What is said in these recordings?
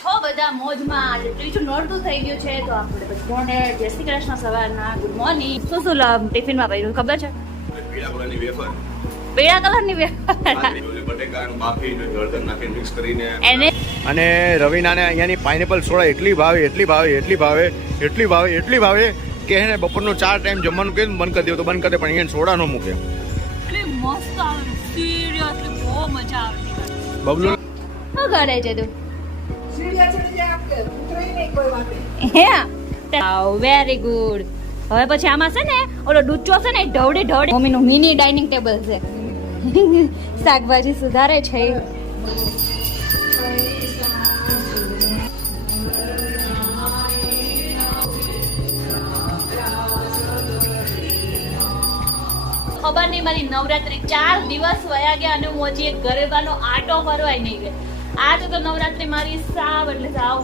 છો બધા મોજમાં આજે ત્રીજું નોરતું થઈ ગયું છે તો આપણે બધાને જય શ્રી કૃષ્ણ સવારના ગુડ મોર્નિંગ શું શું ટિફિનમાં પહેર્યું ખબર છે? પીળા કલરની વેફર. પીળા કલરની વેફર. એને અને રવિનાને અહીંયાની પાઇનેપલ સોડા એટલી ભાવે એટલી ભાવે એટલી ભાવે એટલી ભાવે એટલી ભાવે કે એને બપોરનો ચાર ટાઈમ જમવાનું કે ને બંધ કરી દે તો બંધ કરી દે પણ અહીંયા સોડા ન મૂકે. એટલી મસ્ત આવે સિરિયસલી બહુ મજા આવે. બબલુ શું કરે છે તું? વેરી ગુડ હવે પછી આમાં છે ને, ઓલો ડૂચો છે ને ઢવડી ઢવડી. મમ્મીનું મિની ડાઇનિંગ ટેબલ છે. શાકભાજી સુધારે છે. ખબર નહીં, મારી નવરાત્રી ચાર દિવસ વયા ગયા અને હું હજી એક ગરબાનો આટો ફરવાય નહીં ગઈ આજે તો નવરાત્રી મારી સાવ એટલે સાવ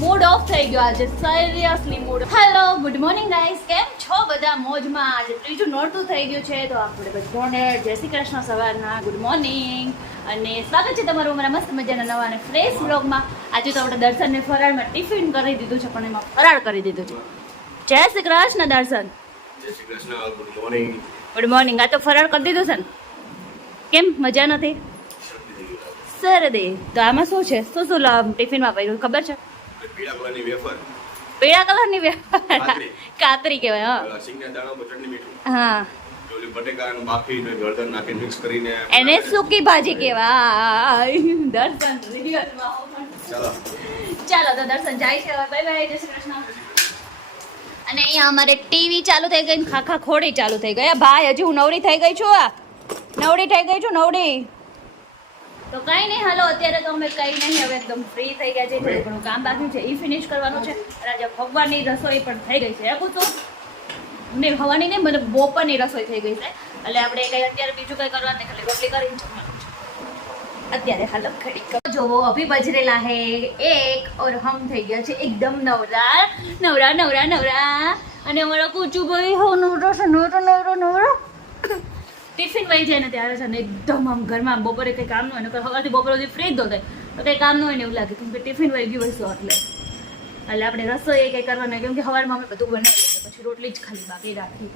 મૂડ ઓફ થઈ ગયો આજે seriously mood hello good morning guys કેમ છો બધા મોજમાં? આજે ત્રીજું નોરતું થઈ ગયું છે તો આપણે બધાને જય શ્રી કૃષ્ણ સવારના ગુડ મોર્નિંગ અને સ્વાગત છે તમારું અમારા મસ્ત મજાના નવા અને ફ્રેશ બ્લોગમાં આજે તો આપણે દર્શનને ફરાળમાં ટિફિન કરી દીધું છે પણ એમાં ફરાળ કરી દીધું છે. જય શ્રી કૃષ્ણ દર્શન. જય Shri Krishna good morning good morning આ તો ફરાળ કરી દીધું છે ને? કેમ મજા નથી? સરદી તો આમાં શું છે? શું શું ટિફિનમાં ભર્યું? ખબર છે? પીળા કલરની વેફર. પીળા કલરની વેફર? કાતરી. કહેવાય હા. સિંગના દાણા ચટણી મીઠું. હા. બટેકાનું બાફીને હળદર નાખીને મિક્સ કરીને એને સૂકી ભાજી કહેવાય. દર્શન ચાલો. ચાલો તો દર્શન જાય છે બાય બાય જય શ્રી કૃષ્ણ. અને અહીંયા અમારે ટીવી ચાલુ થઈ ગઈ ખાખા ખોડી ચાલુ થઈ ગયા. ભાઈ હજી હું નવરી થઈ ગઈ છું આ. નવરી થઈ ગઈ છું નવરી. તો કાંઈ નહીં હાલો અત્યારે તો અમે કંઈ નહીં હવે એકદમ ફ્રી થઈ ગયા છે ઘણું કામ બાકી છે એ ફિનિશ કરવાનું છે. અને આજે ભગવાનની રસોઈ પણ થઈ ગઈ છે. એવું તો મેં હવાની નહીં મને બપોરની રસોઈ થઈ ગઈ છે. એટલે આપણે કંઈ અત્યારે બીજું કંઈ કરવા નહીં ખાલી રોટલી કરીને જમવાનું છે. અત્યારે હાલ ખડી કર જોવો અભી બજરેલા હે એક ઓર હમ થઈ ગયા છે. એકદમ નવરા નવરા નવરા નવરા. અને અમારો કુચુ ભાઈ હો નવરો છે નવરો નવરો નવરો. ટિફિન વહી જાય ને ત્યારે છે ને એકદમ આમ ઘરમાં બપોરે કંઈ કામ ન હોય ને સવારથી બપોરે સુધી ફ્રી જ થાય. તો કંઈ કામ ન હોય ને એવું લાગે, કેમ કે ટિફિન વહી ગયું સો એટલે. એટલે આપણે રસોઈ કંઈ કરવાનું, કેમ કે સવારમાં અમે બધું બનાવી લઈએ, પછી રોટલી જ ખાલી બાકી રાખી.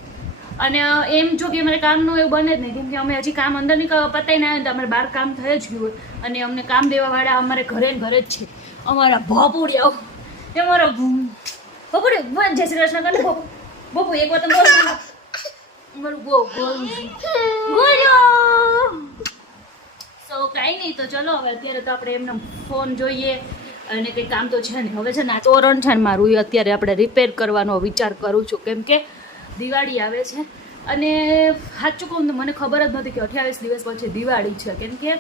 અને એમ જો કે અમારે કામનું એવું બને જ નહીં, કેમ કે અમે હજી કામ અંદર નહીં પતાઈ ના તો અમારે બહાર કામ થઈ જ ગયું હોય. અને અમને કામ દેવાવાળા અમારે ઘરે ઘરે જ છે. અમારા ભાપુડિયાઓ અમારા બપોરે જય શ્રી કૃષ્ણ કરે બપુ એક વાર તમે અમારું ગો ગોલ્યો સો કાંઈ નહીં તો ચલો હવે અત્યારે તો આપણે એમનો ફોન જોઈએ. અને કંઈ કામ તો છે નહીં. હવે છે ને આ તોરણ છે ને મારું એ અત્યારે આપણે રિપેર કરવાનો વિચાર કરું છું. કેમ કે દિવાળી આવે છે. અને સાચું કહું તો મને ખબર જ નથી કે અઠ્યાવીસ દિવસ પછી દિવાળી છે. કેમ કે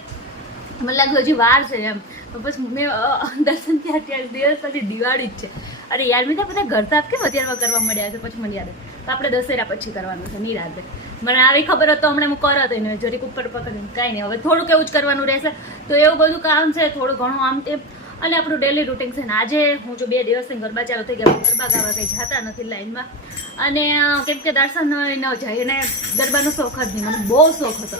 મને લાગ્યું હજી વાર છે એમ. તો બસ મેં અંદર દર્શન થયા અઠ્યાવીસ દિવસ પછી દિવાળી જ છે. અરે યાર, મેં બધા ઘર સાફ કેમ અત્યારમાં કરવા મળ્યા છે, પછી મને યાદ તો આપણે દશેરા પછી કરવાનું છે નિરાતે મને આવી ખબર હતો હમણાં હું કરત એને જરીક ઉપર પકડીને કાંઈ નહીં, હવે થોડુંક એવું જ કરવાનું રહેશે. તો એવું બધું કામ છે, થોડું ઘણું આમ તેમ. અને આપણું ડેલી રૂટીન છે ને, આજે હું જો બે દિવસથી ગરબા ચાલુ થઈ ગયા ગરબા ગાવા કંઈ જતા નથી લાઈનમાં. અને કેમ કે દર્શન ન જાય એને ગરબાનો શોખ જ નહીં, મને બહુ શોખ હતો.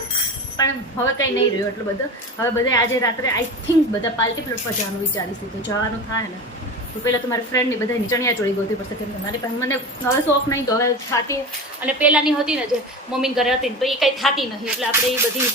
પણ હવે કંઈ નહીં રહ્યું એટલું બધું. હવે બધા આજે રાત્રે આઈ થિંક બધા પાર્ટી પ્લોટ પર જવાનું વિચારીશું તો જવાનું થાય ને. તો પહેલાં તો મારા ફ્રેન્ડની બધાની ચણિયા ચોળી ગોતી પડશે કેમ કે મારી પાસે મને હવે શોખ નહીં તો હવે થતી. અને પહેલાંની હતી ને જે મમ્મી ઘરે હતી ને તો એ કંઈ થતી નથી એટલે આપણે એ બધી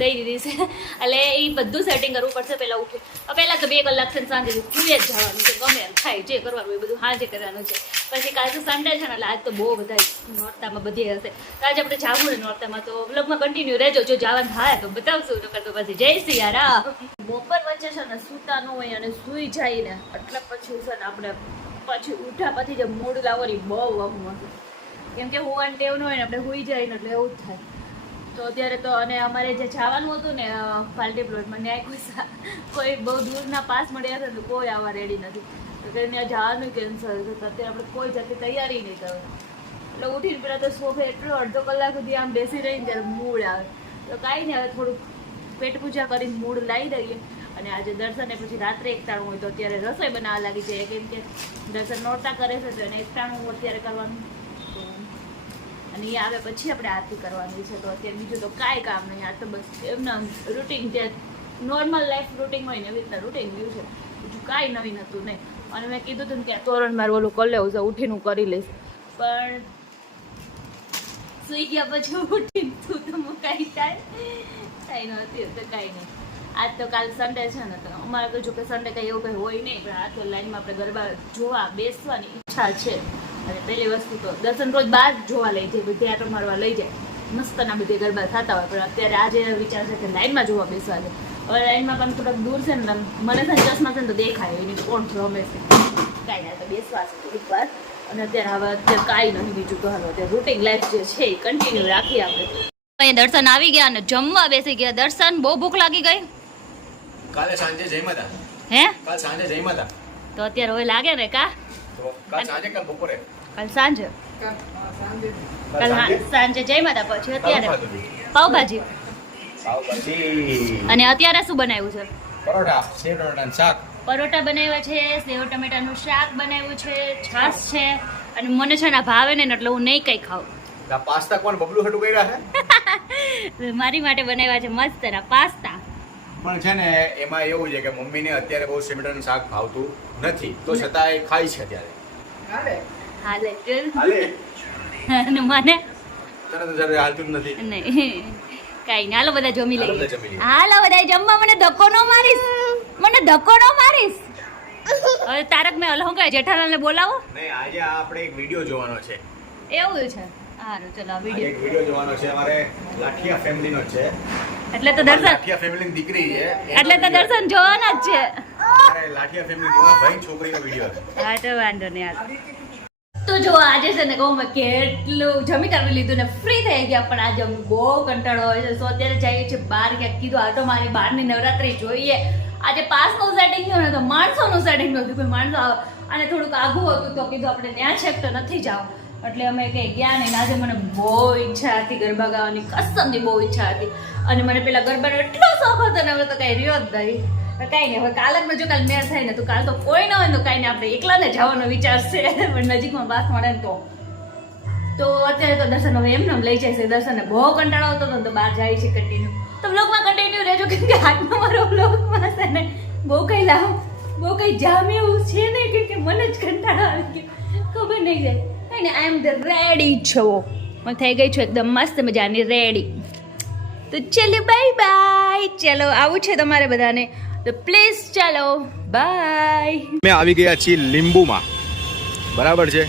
દઈ દીધી છે. એટલે એ બધું સેટિંગ કરવું પડશે પહેલાં ઉઠી પહેલાં તો બે કલાક છે સાંજે સુઈ જ જવાનું છે. ગમે એમ થાય, જે કરવાનું એ બધું હાજે કરવાનું છે. પછી કાલે તો સન્ડે છે ને, એટલે આજ તો બહુ બધા નોરતામાં બધી હશે. આજે આપણે જાવું ને નોરતામાં, તો વ્લોગમાં કન્ટિન્યુ રહેજો. જો જવાનું થાય તો બતાવશું. નકર તો પછી જય સિયા રામ. બપોર વચ્ચે છે ને, સૂતાનું હોય અને સૂઈ જાય ને એટલે પછી છે ને આપણે પછી ઉઠ્યા પછી જે મૂડ લાવવાની બહુ હતું કેમ કે હોવાની ટેવ ન હોય ને, આપણે હોઈ જાય ને એટલે એવું જ થાય. તો અત્યારે તો અને અમારે જે જવાનું હતું ને ફાલ્ટી પાલટી પ્લોટમાં ન્યાય કોઈ કોઈ બહુ દૂરના પાસ મળ્યા હતા ને કોઈ આવવા રેડી નથી. તો ત્યાં જવાનું કેન્સલ છે તો અત્યારે આપણે કોઈ જાતની તૈયારી નહીં કરે એટલે ઉઠીને પેલા તો સોફે એટલો અડધો કલાક સુધી આમ બેસી રહીને ત્યારે મૂડ આવે. તો કાંઈ નહીં, હવે થોડુંક પેટ પૂજા કરીને મૂડ લાવી દઈએ. અને આજે દર્શને પછી રાત્રે એકટાણું હોય તો અત્યારે રસોઈ બનાવવા લાગી જાય. કેમ કે દર્શન નોરતા કરે છે, તો એને એકટાણું અત્યારે કરવાનું તો અને એ આવે પછી આપણે આરતી કરવાની છે. તો અત્યારે બીજું તો કાંઈ કામ નહીં. આ તો બસ એમના રૂટીન જે નોર્મલ લાઈફ રૂટિન હોય ને એવી રીતના રૂટિન ગયું છે. બીજું કાંઈ નવીન હતું નહીં. અને મેં કીધું હતું કે તોરણ મારું ઓલું કરી લેવું છે, ઉઠીને કરી લઈશ. પણ સુઈ ગયા પછી ઉઠીને તું તો મુકાઈ જાય. કાંઈ નથી તો કાંઈ નહીં. આજ તો કાલ સન્ડે છે ને, તો અમારે તો જો કે સન્ડે કંઈ એવું કંઈ હોય નહીં. પણ આ તો લાઈનમાં આપણે ગરબા જોવા બેસવાની ઈચ્છા છે. અને પહેલી વસ્તુ તો દર્શન રોજ બહાર જોવા લઈ જાય બધી આટો મારવા લઈ જાય. મસ્તના બધે ગરબા થતા હોય પણ અત્યારે આજે વિચાર છે કે લાઈનમાં જોવા બેસવા છે હવે લાઈનમાં પણ થોડાક દૂર છે ને મને છે ને ચશ્મા છે ને તો દેખાય એની કોણ રમે છે. કાંઈ ના તો બેસવા છે થોડીક વાર. અને અત્યારે હવે અત્યારે કાંઈ નથી બીજું તો હાલો અત્યારે રૂટિન લાઈફ જે છે એ કન્ટિન્યુ રાખીએ આપણે. અહીંયા દર્શન આવી ગયા અને જમવા બેસી ગયા. દર્શન બહુ ભૂખ લાગી ગઈ? કાલે સાંજે જઈમાં હતા હે? કાલે સાંજે જઈમાં હતા તો અત્યારે હવે લાગે ને કા? કાલ સાંજે કાલ બપોરે? કાલ સાંજે? સાંજે કાલ સાંજે. જય માતા પછી અત્યારે. પાવભાજી પાવભાજી અને અત્યારે શું બનાવ્યું છે? પરોઠા સેવ ટમેટાનું શાક. પરોઠા બનાવ્યા છે સેવ ટમેટાનું શાક બનાવ્યું છે છાશ છે અને મને છે ને ભાવે ને એટલે હું નહીં કંઈ ખાઉં. પાસ્તા કોણ બબલું હટું કર્યા છે? મારી માટે બનાવ્યા છે મસ્ત ના પાસ્તા. પણ છે ને એમાં એવું છે કે મમ્મીને અત્યારે બહુ સેવ શાક ભાવતું નથી. તો છતાં એ ખાય છે અત્યારે. હાલે? હાલે. ચલ. અને મને? તને તો જ્યારે હાલતું નથી. નહીં. કાંઈ નહીં. હાલો બધા જમી લઈએ. હાલો બધા જમવા મને ધક્કો નો મારીશ. મને ધક્કો નો મારીશ. હવે તારક મેં હલો કહે? જેઠાલાલને બોલાવો. નહીં આજે આપણે એક વીડિયો જોવાનો છે. એવું છે. સારું ચલો આજે એક વીડિયો. જોવાનો છે. અમારે લાઠિયા ફેમિલીનો છે. એટલે તો દર્શન. લાઠિયા ફેમિલીની દીકરી છે. એટલે તો દર્શન જોવાના જ છે. અરે લાઠિયા ફેમિલી જેવા ભાઈ છોકરીનો વીડિયો હા તો વાંધો નહીં આ તો જો આજે છે ને કહું મેં કેટલું જમી કરવી લીધું ને ફ્રી થઈ ગયા પણ આજે બહુ કંટાળો હોય છે. સો અત્યારે જઈએ છીએ બહાર ક્યાંક કીધું આટો મારી બહારની નવરાત્રી જોઈએ. આજે પાસનું સેટિંગ થયું ને તો માણસોનું સેટિંગ નહોતું કોઈ માણસો આવે અને થોડુંક આઘું હતું તો કીધું આપણે ત્યાં છેક તો નથી જાવ એટલે અમે કંઈ ગયા નહીં. આજે મને બહુ ઈચ્છા હતી ગરબા ગાવાની. કસમની બહુ ઈચ્છા હતી. અને મને પેલા ગરબાનો એટલો શોખ હતો ને હવે તો કાંઈ રહ્યો જ નહીં. કાંઈ નહીં, હવે કાલે જ જો કાલ મેળ થાય ને તો કાલ તો કોઈ ન હોય તો કાંઈ નહીં. આપણે એકલાને જવાનો વિચાર છે. પણ નજીકમાં બાસ મળે ને તો. તો અત્યારે તો દર્શન હવે એમને એમ લઈ જાય છે. દર્શનને બહુ કંટાળો આવતો હતો તો બહાર જાય છે કન્ટિન્યુ તો બ્લોગમાં કન્ટિન્યુ રહેજો કેમ કે આજનો મારો બ્લોગમાં છે ને બહુ કઈ લાવ, બહુ કઈ જામ એવું છે ને કે મને જ કંટાળો આવી ગયો. ખબર નહીં જાય. કઈ ને આઈ એમ ધ રેડી છો. હું થઈ ગઈ છું એકદમ મસ્ત મજાની રેડી તો ચલો બાય બાય ચલો આવું છે તમારે બધાને. તો પ્લીઝ ચાલો બાય મેં આવી ગયા છીએ લીંબુમાં. બરાબર છે?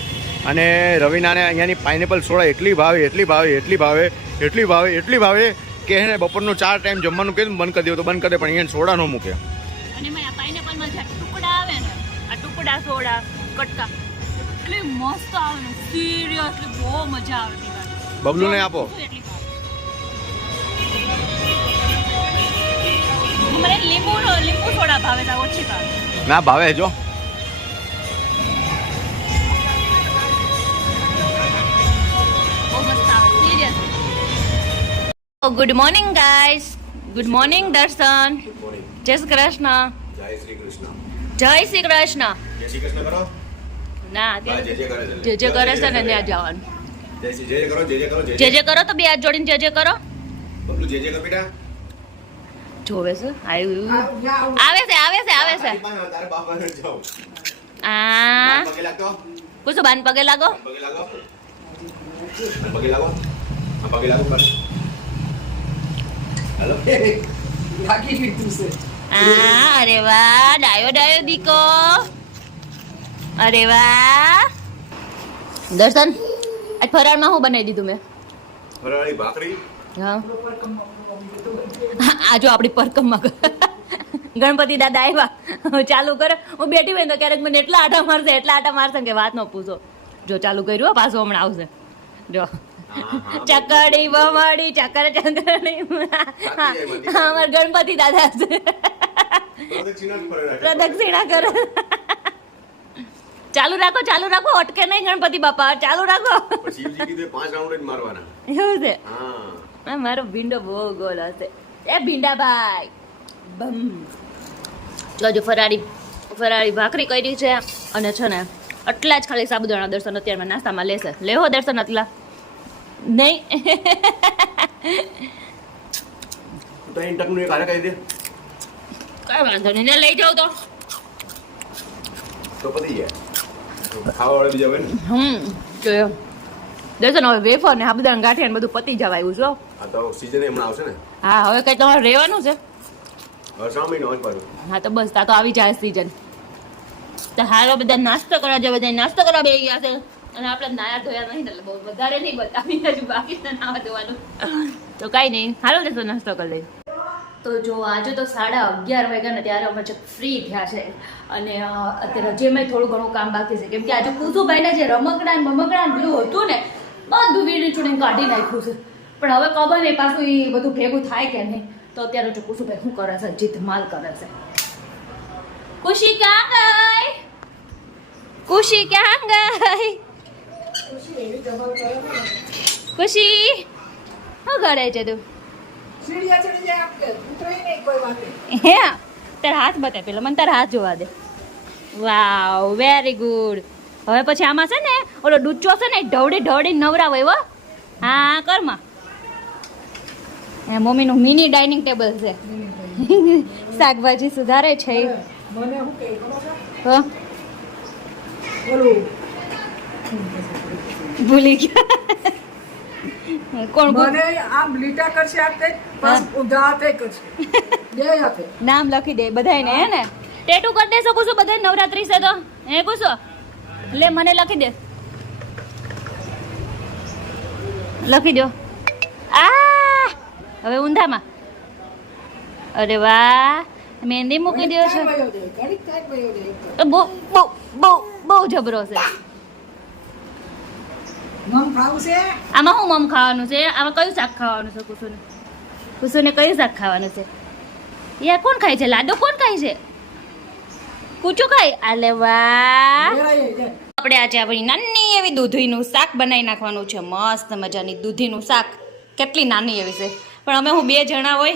અને રવિનાને અહીંયાની પાઇનેપલ સોડા એટલી ભાવે એટલી ભાવે એટલી ભાવે એટલી ભાવે એટલી ભાવે કે એને બપોરનો ચાર ટાઈમ જમવાનું કહે બંધ કરી દો તો બંધ કરી દે પણ અહીંયા સોડા ન મૂકે. અને મેં પાઇનેપલમાં જે ટુકડા આવે ને આ ટુકડા સોડા કટકા એટલી મસ્ત આવે ને. સિરિયસલી બહુ મજા આવે પીવાની બબલુને આપો. મને લીંબુનો લીંબુ સોડા ભાવે તો ઓછી ભાવે. ના ભાવે જો. Good morning guys good morning દર્શન. જય શ્રી કૃષ્ણ. જય શ્રી કૃષ્ણ. જય શ્રી કૃષ્ણ. જય શ્રી કૃષ્ણ કરો. ના. જે જે કરે છે ને ત્યાં જવાનું. જય શ્રી જય જય કરો જય જય કરો જે જે કરો તો બે હાથ જોડીને જે જે કરો. જે જે જય કર બેટા. જોવે છે? આવ્યું આવે. છે આવે છે આવે છે. આ. પગે પૂછો બાન પગે લાગો? પગે લાગો? પગે લાગો? પગે લાગો હેલો. લાગી લીધું છે. આ અરે વાહ ડાયો ડાયો દીકો. અરે વાહ. દર્શન? આજ ફરાળમાં હું બનાવી દીધું મેં. ફરાળી ભાખરી? હા. આ જો આપણી પરકમમાં ગણપતિ દાદા આવ્યા. ચાલુ કરે. હું બેઠી હોય તો ક્યારેક મને એટલા આટા મારશે એટલા આટા મારશે કે વાત ન પૂછો. જો ચાલુ કર્યું હો, પાછું હમણાં આવશે. જો. ચકડી બમડી ચકર ચકડી હા અમારા ગણપતિ દાદા પ્રદક્ષિણા કરે. ચાલુ રાખો ચાલુ રાખો અટકે નહીં ગણપતિ બાપા ચાલુ રાખો. પાંચ રાઉન્ડ મારવાના. એવું છે? હા. મારો ભીંડો બહુ ગોલ હશે. એ ભીંડાભાઈ બમ. જોજો ફરાળી ફરાળી ભાખરી કરી છે અને છે ને આટલા જ ખાલી સાબુદાણા દર્શન અત્યારમાં નાસ્તામાં લેશે. લેવો દર્શન આટલા. નહીં. કઈ વાંધો નહીં. લઈ જાઉં તો. તો પતી જાય. હમ જોયો. દર્શન હવે વેફર ને આ બધા ગાંઠિયા ને બધું પતી જવા આવ્યું છે આ તો સીઝન હમણાં આવશે ને? હા હવે કઈ તમારે રહેવાનું છે? હા તો બસ તા તો આવી જાય સીઝન તો હાલો બધા નાસ્તો કરવા જાય બધા નાસ્તો કરવા બે ગયા છે. અને આપણે નાયા ધોયા નહીં એટલે બહુ વધારે નહીં બતાવી હજુ બાકી નાવા ધોવાનું. તો કાંઈ નહીં. હાલો જશો નાસ્તો કરી લઈ તો જો આજે તો સાડા અગિયાર વાગ્યા ને ત્યારે અમે ફ્રી થયા છે અને અત્યારે હજી મેં થોડું ઘણું કામ બાકી છે કેમ કે આજે કુસુભાઈને જે રમકડા ને બધું હતું ને બધું વીણી ચૂડીને કાઢી નાખ્યું છે પણ હવે ખબર નહીં પાછું એ બધું ભેગું થાય કે નહીં તો અત્યારે જો કુસુભાઈ શું કરે છે જીત માલ કરે છે ખુશી ક્યાં ગઈ ખુશી ક્યાં ગઈ ખુશી શું કરે છે તું સીડિયા ચડી જાય આપણે ઉતરે નહીં કોઈ વાતે. હે તારા હાથ બતાય પેલો મને તારા હાથ જોવા દે. વાવ વેરી ગુડ હવે પછી આમાં છે ને ઓલો ડૂચો છે ને ઢવડી ઢવડી નવરાવે હો હા કરમાં એ મમ્મીનું મિની ડાઇનિંગ ટેબલ છે. શાકભાજી સુધારે છે. મને હું કહે છે? ઓલું ભૂલી ગયા. કોણ કોણ? મને આમ લીટા કરશે હાથે પાછ ઊંધા હાથે કરશે. બે હાથે. નામ લખી દે બધાયને હે ને? ટેટુ કરી દેશો કુછો બધા નવરાત્રી છે તો. હે કુછો લે મને લખી દે. લખી દો આ હવે ઊંધામાં. અરે વાહ! મહેંદી મૂકી દો છો. બહુ બહુ બહુ બહુ જબરો છે. મમ ખાવું છે? આમાં હું મમ ખાવાનું છે? આમાં કયું શાક ખાવાનું છે કુસુને? કુસુને કયું શાક ખાવાનું છે? યા કોણ ખાય છે? લાડો કોણ ખાય છે? કૂચું ખાય? આલે વાહ! આપણે આજે આપણી નાની એવી દૂધીનું શાક બનાવી નાખવાનું છે. મસ્ત મજાની દૂધીનું શાક. કેટલી નાની એવી છે. પણ અમે હું બે જણા હોય?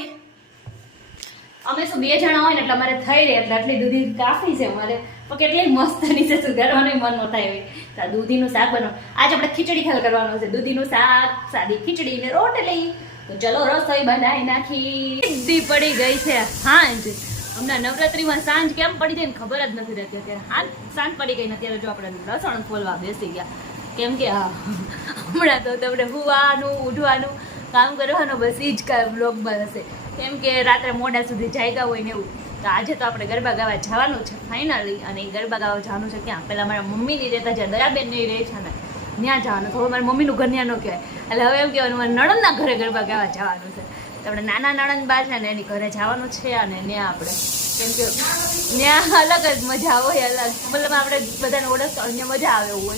અમે શું બે જણા હોય ને એટલે અમારે થઈ રહે. એટલે આટલી દૂધી કાફી છે અમારે. પણ કેટલી મસ્ત નીચે સુધારવાનું મન ન થાય તો દૂધીનું શાક બનાવ આજે આપણે ખીચડી ખાલ કરવાનું છે. દૂધીનું શાક, સાદી ખીચડી ને રોટલી. તો ચલો રસોઈ બનાવી નાખી. સીધી પડી ગઈ છે હાંજ હમણાં નવરાત્રીમાં સાંજ કેમ પડી જાય ને ખબર જ નથી રહેતી અત્યારે. હાંજ સાંજ પડી ગઈ ને અત્યારે જો આપણે લસણ ફોલવા બેસી ગયા. કેમ કે હમણાં તો તમને હુવાનું ઉઠવાનું કામ કરવાનું, બસ એ જ બ્લોગમાં હશે. કેમ કે રાત્રે મોડા સુધી જાગ્યા હોય ને એવું. તો આજે તો આપણે ગરબા ગાવા જવાનું છે ફાઇનલી અને એ ગરબા ગાવા જવાનું છે ક્યાં? પહેલાં મારા મમ્મીની રહેતા છે દયાબેન નહીં રહે છે ને, ત્યાં જવાનું. હવે મારી મમ્મીનું ઘર ત્યાં ન કહેવાય. એટલે હવે એમ કહેવાનું, મારે નણંદના ઘરે ગરબા ગાવા જવાનું છે. તો આપણે નાના નણંદ બા છે ને, એની ઘરે જવાનું છે અને ત્યાં આપણે, કેમ કે ત્યાં અલગ જ મજા હોય, અલગ. મતલબ આપણે બધાને ઓળખતા અન્ય મજા આવે એવું હોય.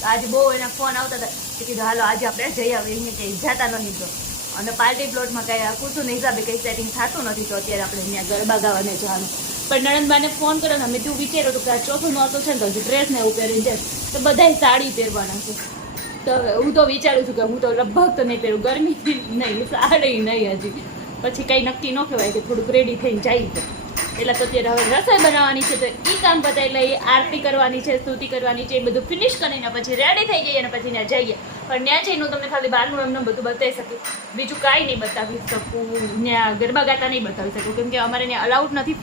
તો આજે બહુ એના ફોન આવતા હતા. કે કીધું, હાલો, આજે આપણે જઈ આવીએ. ક્યાંય જતા નહીં તો. અને પાર્ટી પ્લોટમાં કંઈ નહીં હિસાબે કંઈ સેટિંગ થતું નથી, તો અત્યારે આપણે ત્યાં ગરબા ગાવાને જવાનું. પણ નણંદબાને ફોન કર્યો ને અમે તું વિચાર્યું હતું કે આ ચોથું નહોતું છે ને તો ડ્રેસ ને એવું પહેરી છે તો બધાય સાડી પહેરવાના છે. તો હું તો વિચારું છું કે હું તો લગભગ તો નહીં પહેરું, ગરમીથી નહીં સાડી નહીં હજી. પછી કંઈ નક્કી ન કહેવાય કે થોડુંક રેડી થઈને જાય તો એટલે તો અત્યારે હવે રસોઈ બનાવવાની છે, તો એ કામ પતાવી લઈએ, આરતી કરવાની છે, સ્તુતિ કરવાની છે, એ બધું ફિનિશ કરીને પછી રેડી થઈ જઈએ અને પછી ત્યાં જઈએ. પણ ત્યાં જઈને હું તમને ખાલી બહારનું એમને બધું બતાવી શકું. બીજું કાંઈ નહીં બતાવી શકું. ત્યાં ગરબા ગાતા નહીં બતાવી શકું. કેમ કે અમારે ત્યાં અલાઉડ નથી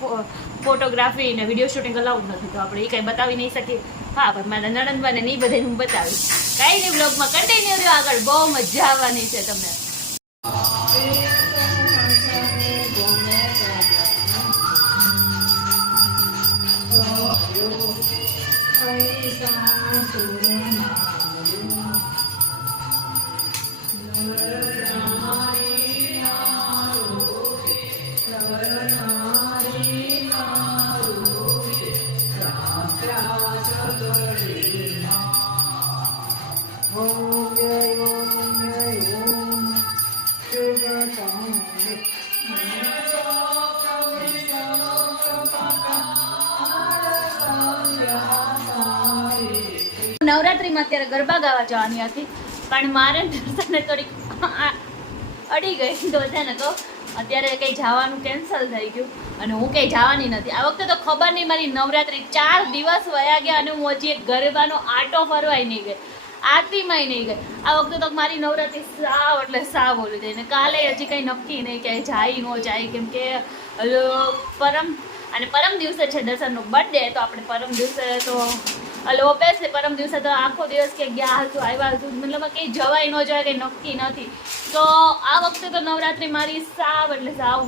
ફોટોગ્રાફી ને વીડિયો શૂટિંગ અલાઉડ નથી. તો આપણે એ કાંઈ બતાવી નહીં શકીએ. હા, પણ મારા નણંદબાને નહીં બધે હું બતાવીશ. કાંઈ નહીં બ્લોગમાં કન્ટિન્યુ રહ્યો આગળ. બહુ મજા આવવાની છે તમને. ગરબા ગાવા જવાની હતી. પણ મારે દર્શને થોડીક અડી ગઈ તો છે ને તો અત્યારે કંઈ જવાનું કેન્સલ થઈ ગયું અને હું કંઈ જવાની નથી. આ વખતે તો ખબર નહીં મારી નવરાત્રી ચાર દિવસ વયા ગયા અને હું હજી એક ગરબાનો આટો ફરવાય નહીં ગઈ. આરતીમાંય નહીં ગઈ. આ વખતે તો મારી નવરાત્રી સાવ એટલે સાવ ઓલું થઈ ને કાલે હજી કંઈ નક્કી નહીં ક્યાંય જાય ન જાય કેમ કે પરમ અને પરમ દિવસે છે દર્શનનો બર્થડે તો આપણે પરમ દિવસે તો ઓબ્વિયસલી પરમ દિવસે તો આખો દિવસ કે ગયા હતું આવ્યા હતું મતલબ કંઈ જવાય ન જવાય કંઈ નક્કી નથી. તો આ વખતે તો નવરાત્રિ મારી સાવ એટલે સાવ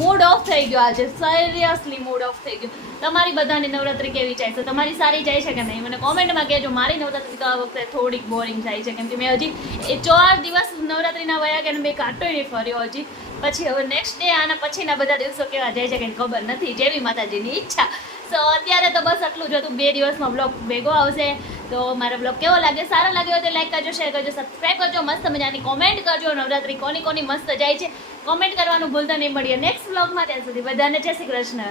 મૂડ ઓફ થઈ ગયો આજે સિરિયસલી મૂડ ઓફ થઈ ગયો. તમારી બધાની નવરાત્રિ કેવી જાય છે? તમારી સારી જાય છે કે નહીં? મને કોમેન્ટમાં કહેજો, મારી નવરાત્રી તો આ વખતે થોડીક બોરિંગ જાય છે, કેમ કે મેં હજી એ ચાર દિવસ નવરાત્રીના વયા ગયા અને મેં કાંટો નહીં ફર્યો હજી. પછી હવે નેક્સ્ટ ડે આના પછીના બધા દિવસો કેવા જાય છે કે ખબર નથી. જેવી માતાજીની ઈચ્છા. સો અત્યારે તો બસ આટલું જ હતું. બે દિવસમાં બ્લોગ ભેગો આવશે. તો મારો બ્લોગ કેવો લાગે? સારો લાગ્યો તો લાઈક કરજો શેર કરજો સબસ્ક્રાઈબ કરજો, મસ્ત મજાની કોમેન્ટ કરજો. નવરાત્રી કોની કોની મસ્ત જાય છે. કોમેન્ટ કરવાનું ભૂલતા નહીં. મળીએ નેક્સ્ટ બ્લોગમાં ત્યાં સુધી બધાને જય શ્રી કૃષ્ણ.